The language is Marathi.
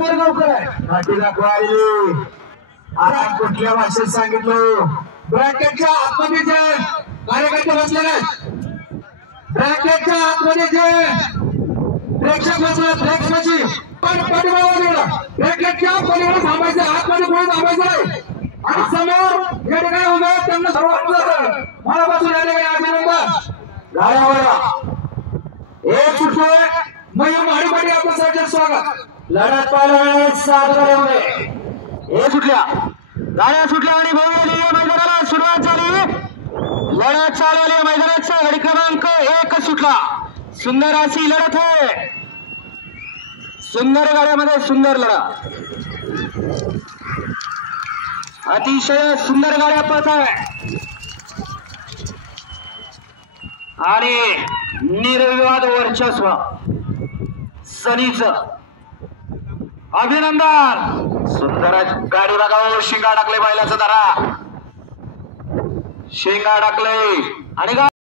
लवकर आहे दाखवायली आता कुठल्या भाषेत सांगितलं ब्रॅकेटच्या आतमध्ये जे कार्यकर्ते बसले नाहीत ब्रॅकेटच्या आतमध्ये जे प्रेक्षक बसले प्रेक्षकाची पण पडवावर ब्रॅकेटच्या पलीकडे थांबायचं आतमध्ये कोणी थांबायचं नाही आणि समोर या ठिकाणी उभे त्यांना सर्वांचं मनापासून या ठिकाणी अभिनंदन गाड्यावर एक सुटलोय मयूर महाडीपाटी आपलं सर्जन स्वागत लढत पाहिलं साथ करवले एक सुटल्या गाड्या सुटल्या आणि मैदानाला सुरुवात झाली लढत चालू आली मैदानाचा गाडी क्रमांक 1 सुटला सुंदर अशी लढत आहे सुंदर गाड्यामध्ये सुंदर लढा अतिशय सुंदर गाड्या पळत आहे आणि निर्विवाद वर्चस्व सनीच अभिनंदन सुंदर गाडी बघावं शिंगा टाकले बैलाचं जरा शिंगा टाकले आणि